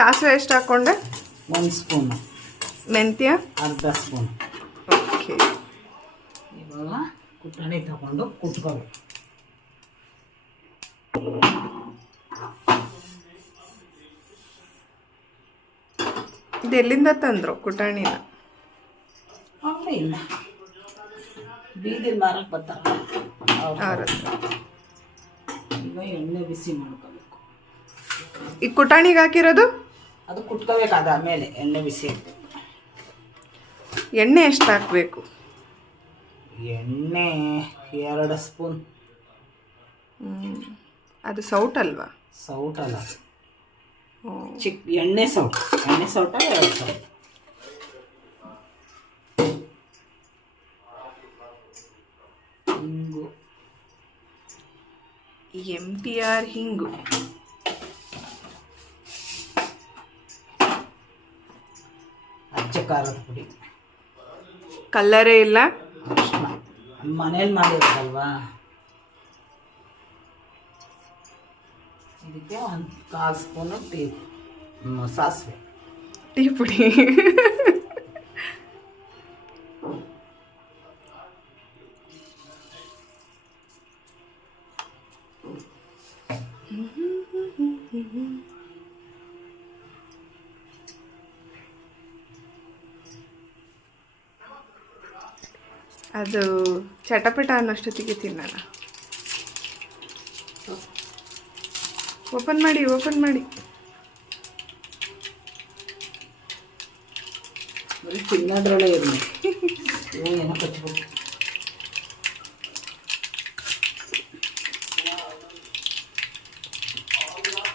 ಸಾಸಿವೆ ಎಷ್ಟು ಹಾಕ್ಕೊಂಡೆ? 1 ಸ್ಪೂನು. ಮೆಂತ್ಯ ಅರ್ಧ ಸ್ಪೂನ್. ಓಕೆ. ಇವಾಗ ಕುಟಾಣಿ ತಗೊಂಡು ಕುಟ್ಕೋಬೇಕು. ಇದು ಎಲ್ಲಿಂದ ತಂದ್ರು ಕುಟಾಣಿನ? ಅಂಗಡಿಯಿಂದ ಬೀದಿ ಮಾರಕ್ಕೆ ಬರ್ತಾರ ಅವ್ರ ಈಗ ಎಣ್ಣೆ ಬಿಸಿ ಮಾಡ್ಕೋಬೇಕು. ಈ ಕುಟಾಣಿಗೆ ಹಾಕಿರೋದು ಅದು ಕುಟ್ಕೋಬೇಕಾದ ಆಮೇಲೆ ಎಣ್ಣೆ ಬಿಸಿ ಹಾಕಬೇಕು. ಎಣ್ಣೆ ಎಷ್ಟು ಹಾಕಬೇಕು? ಎಣ್ಣೆ 2 ಸ್ಪೂನ್. ಅದು ಸೌಟ್ ಅಲ್ವಾ? ಸೌಟಲ್ಲ, ಎಣ್ಣೆ ಸೌಟ 2 ಸೌಟ. ಹಿಂಗು, MTR ಹಿಂಗು. ಅಚ್ಚ ಖಾರದ ಪುಡಿ. ಕಲ್ಲರೇ ಇಲ್ಲ. ಅರಿಶಿನ ಮನೇಲಿ ಮಾಡಿರೋದಲ್ವಾ, ಇದಕ್ಕೆ 1/4 ಸ್ಪೂನು ಸಾಸಿವೆ. ಟೀ ಪುಡಿ. ಅದು ಚಟಪಟ ಅನ್ನೋಷ್ಟೊತ್ತಿಗೆ ತಿನ್ನೋಣ. ಓಪನ್ ಮಾಡಿ ಬರೀ ತಿನ್ನೋದ್ರೊಳಗೆ ಇರಲಿ. ಏನೋ ಕಚ್ಬೇಕು.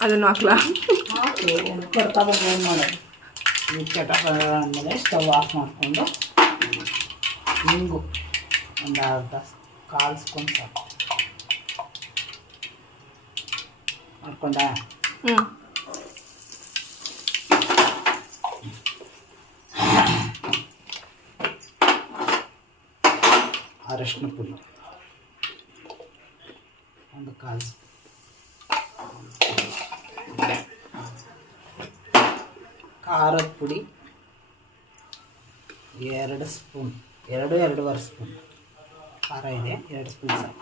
ಅದನ್ನು ಹಾಕ್ಲಾ? ಕರ್ಕೊಬೇಕು. ಏನು ಮಾಡೋದು, ಈ ಚಟಪಟ ಆದಮೇಲೆ ಸ್ಟವ್ ಆಫ್ ಮಾಡಿಕೊಂಡು ಹಿಂಗು ಒಂದು ಅರ್ಧ 1/4 ಸ್ಪೂನ್ ಸಾಕು ಮಾಡ್ಕೊಂಡ. ಅರಿಶಿನ ಪುಡಿ 1/4 ಸ್ಪೂನ್. ಖಾರದ ಪುಡಿ 2 ಸ್ಪೂನ್, 2-2.5 ಸ್ಪೂನ್ ಖಾರ ಇದೆ. 2 ಸ್ಪೂನ್ ಸಾಕು.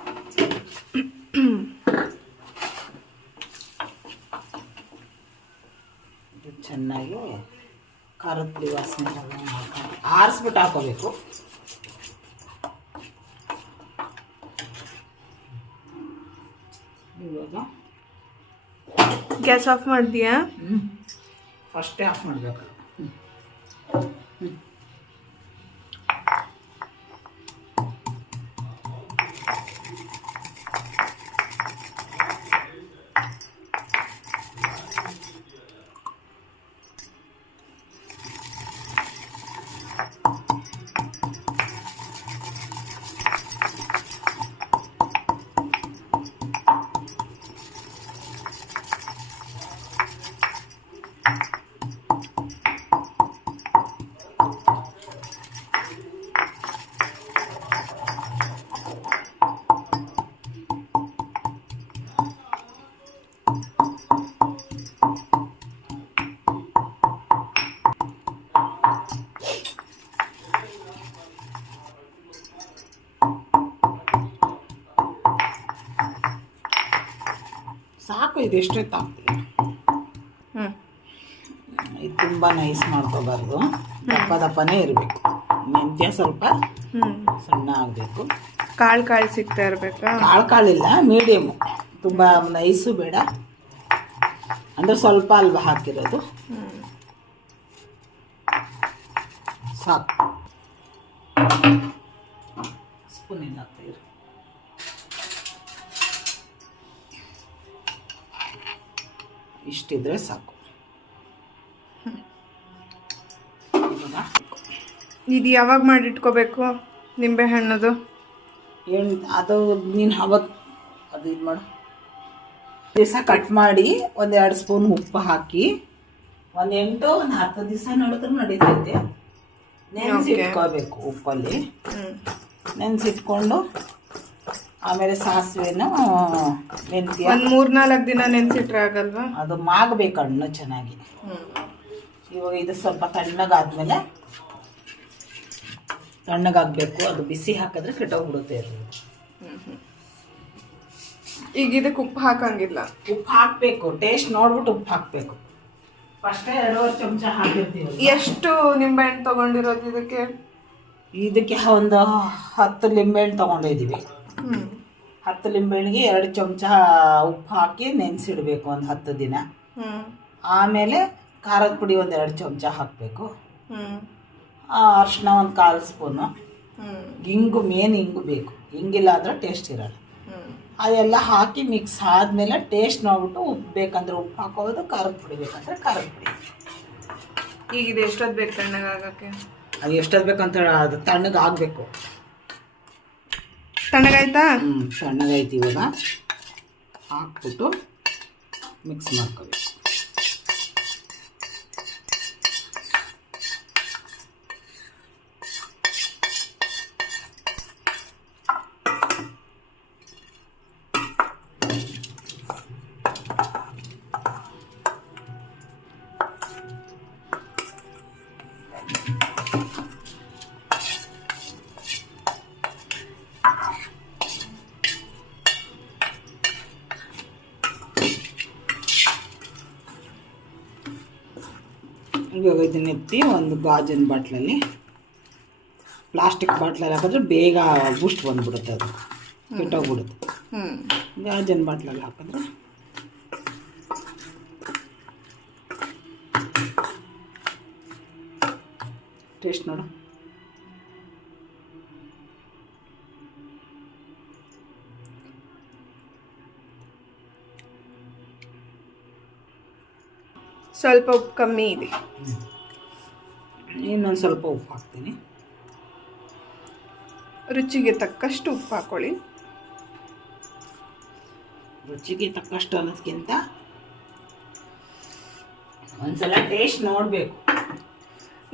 ಚೆನ್ನಾಗಿ ಖಾರದ ಪುಡಿ ವಾಸನೆ ಆರಿಸ್ಬಿಟ್ಟು ಹಾಕೋಬೇಕು. ಇವಾಗ ಗ್ಯಾಸ್ ಆಫ್ ಮಾಡಿದ್ಯಾ? ಫಸ್ಟೇ ಆಫ್ ಮಾಡಬೇಕು. ಸಾಕು, ಇದೆಷ್ಟೊತ್ತು ಆಗ್ತದೆ. ಇದು ತುಂಬ ನೈಸ್ ಮಾಡ್ಕೋಬಾರ್ದು, ದಪ್ಪನೇ ಇರಬೇಕು. ಮೆಂತ್ಯ ಸ್ವಲ್ಪ ಸಣ್ಣ ಆಗಬೇಕು. ಕಾಳು ಸಿಗ್ತಾ ಇರಬೇಕಾ? ಕಾಳಿಲ್ಲ, ಮೀಡಿಯಮು, ತುಂಬ ನೈಸು ಬೇಡ. ಅಂದರೆ ಸ್ವಲ್ಪ ಅಲ್ವಾ ಹಾಕಿರೋದು, ಸಾಕು. ಸ್ಪೂನಿಂದ ಹಾಕ್ತಾಯಿರು. ಇಷ್ಟಿದ್ರೆ ಸಾಕು. ಇದು ಯಾವಾಗ ಮಾಡಿಟ್ಕೋಬೇಕು ನಿಂಬೆ ಹಣ್ಣದು? ಅದು ನೀನು ಅವತ್ತು ಅದು ಇದು ಮಾಡು, ದಿವಸ ಕಟ್ ಮಾಡಿ 1-2 ಸ್ಪೂನ್ ಉಪ್ಪು ಹಾಕಿ 1 10 ದಿವಸ ನೋಡಿದ್ರು ನಡೀತೈತೆ. ನೆನೆಸಿಟ್ಕೋಬೇಕು ಉಪ್ಪಲ್ಲಿ. ನೆನೆಸಿಟ್ಕೊಂಡು ಆಮೇಲೆ ಸಾಸಿವೆನೂ ಮೆಂತ್ಯ. ಒಂದು 3-4 ದಿನ ನೆನ್ಸಿಟ್ರೆ ಆಗಲ್ವಾ? ಅದು ಮಾಗಬೇಕು ಹಣ್ಣು ಚೆನ್ನಾಗಿ. ಇವಾಗ ಇದು ಸ್ವಲ್ಪ ತಣ್ಣಗಾದ್ಮೇಲೆ ತಣ್ಣಗಾಗಬೇಕು. ಅದು ಬಿಸಿ ಹಾಕಿದ್ರೆ ಕೆಟ್ಟೋಗ್ಬಿಡುತ್ತೆ ಅದು. ಈಗ ಇದಕ್ಕೆ ಉಪ್ಪು ಹಾಕಂಗಿಲ್ಲ? ಉಪ್ಪು ಹಾಕಬೇಕು, ಟೇಸ್ಟ್ ನೋಡ್ಬಿಟ್ಟು ಉಪ್ಪು ಹಾಕಬೇಕು. ಫಸ್ಟೇ 2.5 ಚಮಚ ಹಾಕಿರ್ತೀವಿ. ಎಷ್ಟು ನಿಂಬೆಹಣ್ಣು ತೊಗೊಂಡಿರೋದು ಇದಕ್ಕೆ? ಇದಕ್ಕೆ ಒಂದು 10 ಲಿಂಬೆಹಣ್ಣು ತೊಗೊಂಡಿದ್ದೀವಿ. 10 ಲಿಂಬೆಹಣ್ಣಿಗೆ 2 ಚಮಚ ಉಪ್ಪು ಹಾಕಿ ನೆನೆಸಿಡ್ಬೇಕು ಒಂದು 10 ದಿನ. ಆಮೇಲೆ ಖಾರದ ಪುಡಿ ಒಂದು 2 ಚಮಚ ಹಾಕಬೇಕು. ಅರಿಶಿನ ಒಂದು 1/4 ಸ್ಪೂನು. ಹಿಂಗು ಮೇನ್ ಹಿಂಗು ಬೇಕು, ಹಿಂಗಿಲ್ಲ ಅಂದರೆ ಟೇಸ್ಟ್ ಇರಲ್ಲ. ಅದೆಲ್ಲ ಹಾಕಿ ಮಿಕ್ಸ್ ಆದಮೇಲೆ ಟೇಸ್ಟ್ ನೋಡ್ಬಿಟ್ಟು ಉಪ್ಪು ಬೇಕಂದ್ರೆ ಉಪ್ಪು ಹಾಕೋದು, ಖಾರದ ಪುಡಿ ಬೇಕಂದ್ರೆ ಖಾರದ ಪುಡಿ. ಈಗ ಇದು ಎಷ್ಟೊತ್ತು ಬೇಕು ತಣ್ಣಗಾಗಕ್ಕೆ? ಅದು ಎಷ್ಟೊತ್ತು ಬೇಕಂತ ಅದು ತಣ್ಣಗಾಗಬೇಕು. ತಣ್ಣಗಾಯ್ತಾ? ತಣ್ಣಗಾಯ್ತು. ಇವಾಗ ಹಾಕ್ಬಿಟ್ಟು ಮಿಕ್ಸ್ ಮಾಡ್ಕೋಬೇಕು. ಇವಾಗ ಇದನ್ನ ಎತ್ತಿ ಒಂದು ಗಾಜಿನ ಬಾಟ್ಲಲ್ಲಿ, ಪ್ಲಾಸ್ಟಿಕ್ ಬಾಟ್ಲಲ್ಲಿ ಹಾಕಿದ್ರೆ ಬೇಗ ಬೂಸ್ಟ್ ಬಂದ್ಬಿಡುತ್ತೆ, ಅದು ಕೆಟ್ಟೋಗ್ಬಿಡುತ್ತೆ. ಗಾಜಿನ ಬಾಟ್ಲಲ್ಲಿ ಹಾಕಿದ್ರೆ ಟೇಸ್ಟ್ ನೋಡು. ಸ್ವಲ್ಪ ಉಪ್ಪು ಕಮ್ಮಿ ಇದೆ. ಇನ್ನೊಂದು ಸ್ವಲ್ಪ ಉಪ್ಪು ಹಾಕ್ತೀನಿ. ರುಚಿಗೆ ತಕ್ಕಷ್ಟು ಉಪ್ಪು ಹಾಕೊಳ್ಳಿ. ರುಚಿಗೆ ತಕ್ಕಷ್ಟು ಅನ್ನೋದಕ್ಕಿಂತ ಒಂದ್ಸಲ ಟೇಸ್ಟ್ ನೋಡಬೇಕು.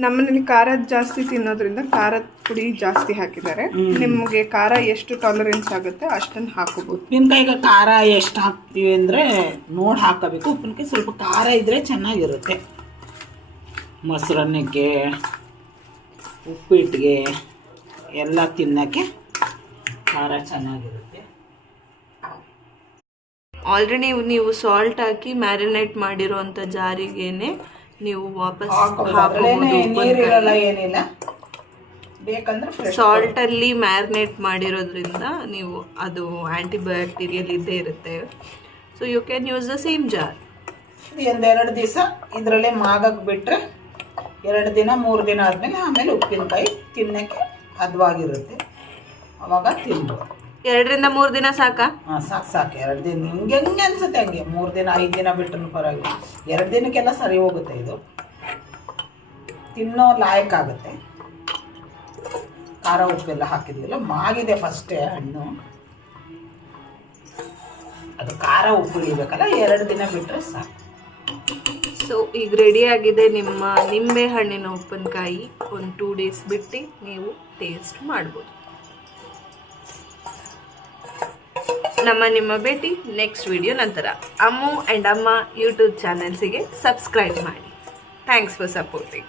ನಮ್ಮನೇಲಿ ಖಾರ ಜಾಸ್ತಿ ತಿನ್ನೋದ್ರಿಂದ ಖಾರದ ಪುಡಿ ಜಾಸ್ತಿ ಹಾಕಿದ್ದಾರೆ. ನಿಮಗೆ ಖಾರ ಎಷ್ಟು ಟಾಲರೆನ್ಸ್ ಆಗುತ್ತೆ ಅಷ್ಟನ್ನು ಹಾಕೋಬಹುದು. ಉಪ್ಪಿನಕಾಯಿಗೆ ಖಾರ ಎಷ್ಟು ಹಾಕ್ತೀವಿ ಅಂದರೆ ನೋಡಿ ಹಾಕಬೇಕು. ಉಪ್ಪಿನಕಾಯಿ ಸ್ವಲ್ಪ ಖಾರ ಇದ್ದರೆ ಚೆನ್ನಾಗಿರುತ್ತೆ. ಮೊಸರನ್ನಕ್ಕೆ, ಉಪ್ಪಿಟ್ಟಿಗೆ ಎಲ್ಲ ತಿನ್ನೋಕ್ಕೆ ಖಾರ ಚೆನ್ನಾಗಿರುತ್ತೆ. ಆಲ್ರೆಡಿ ನೀವು ಸಾಲ್ಟ್ ಹಾಕಿ ಮ್ಯಾರಿನೇಟ್ ಮಾಡಿರೋಂಥ ಜಾರಿಗೇನೆ ನೀವು ವಾಪಸ್ ನೀರಿರಲ್ಲ, ಏನಿಲ್ಲ. ಬೇಕಂದ್ರೆ ಸಾಲ್ಟ್ ಅಲ್ಲಿ ಮ್ಯಾರಿನೇಟ್ ಮಾಡಿರೋದ್ರಿಂದ ನೀವು ಅದು ಆಂಟಿಬ್ಯಾಕ್ಟೀರಿಯಲ್ ಇದ್ದೇ ಇರುತ್ತೆ. So you can use the same jar. ಒಂದೆರಡು ದಿವಸ ಇದರಲ್ಲೇ ಮಾಗಕ್ಕೆ ಬಿಟ್ಟರೆ 2 ದಿನ 3 ದಿನ ಆದಮೇಲೆ ಆಮೇಲೆ ಉಪ್ಪಿನಕಾಯಿ ತಿನ್ನೋಕ್ಕೆ ಹದವಾಗಿರುತ್ತೆ. ಅವಾಗ ತಿನ್ಬೋದು. 2 ರಿಂದ 3 ದಿನ ಸಾಕಾ? ಹಾಂ, ಸಾಕು. 2 ದಿನ ನಿಮ್ಗೆ ಹೆಂಗೆ ಅನ್ಸುತ್ತೆ ಹಂಗೆ. 3 ದಿನ 5 ದಿನ ಬಿಟ್ಟರು ಪರವಾಗಿಲ್ಲ. 2 ದಿನಕ್ಕೆಲ್ಲ ಸರಿ ಹೋಗುತ್ತೆ. ಇದು ತಿನ್ನೋ ಲಾಯಕ್ಕಾಗುತ್ತೆ. ಖಾರ ಉಪ್ಪೆಲ್ಲ ಹಾಕಿದ್ವಿಲ್ಲ, ಮಾಗಿದೆ ಫಸ್ಟೇ ಹಣ್ಣು. ಅದು ಖಾರ ಉಪ್ಪು ಹಿಡಿಬೇಕಲ್ಲ, 2 ದಿನ ಬಿಟ್ಟರೆ ಸಾಕು. ಸೊ ಈಗ ರೆಡಿ ಆಗಿದೆ ನಿಮ್ಮ ನಿಂಬೆ ಹಣ್ಣಿನ ಉಪ್ಪಿನಕಾಯಿ. ಒಂದು 2 ಡೇಸ್ ಬಿಟ್ಟು ನೀವು ಟೇಸ್ಟ್ ಮಾಡ್ಬೋದು. ನಿಮ್ಮ ಭೇಟಿ ನೆಕ್ಸ್ಟ್ ವಿಡಿಯೋ ನಂತರ. ಅಮ್ಮು ಆ್ಯಂಡ್ ಅಮ್ಮ ಯೂಟ್ಯೂಬ್ ಚಾನಲ್ಸಿಗೆ ಸಬ್ಸ್ಕ್ರೈಬ್ ಮಾಡಿ. Thanks for supporting.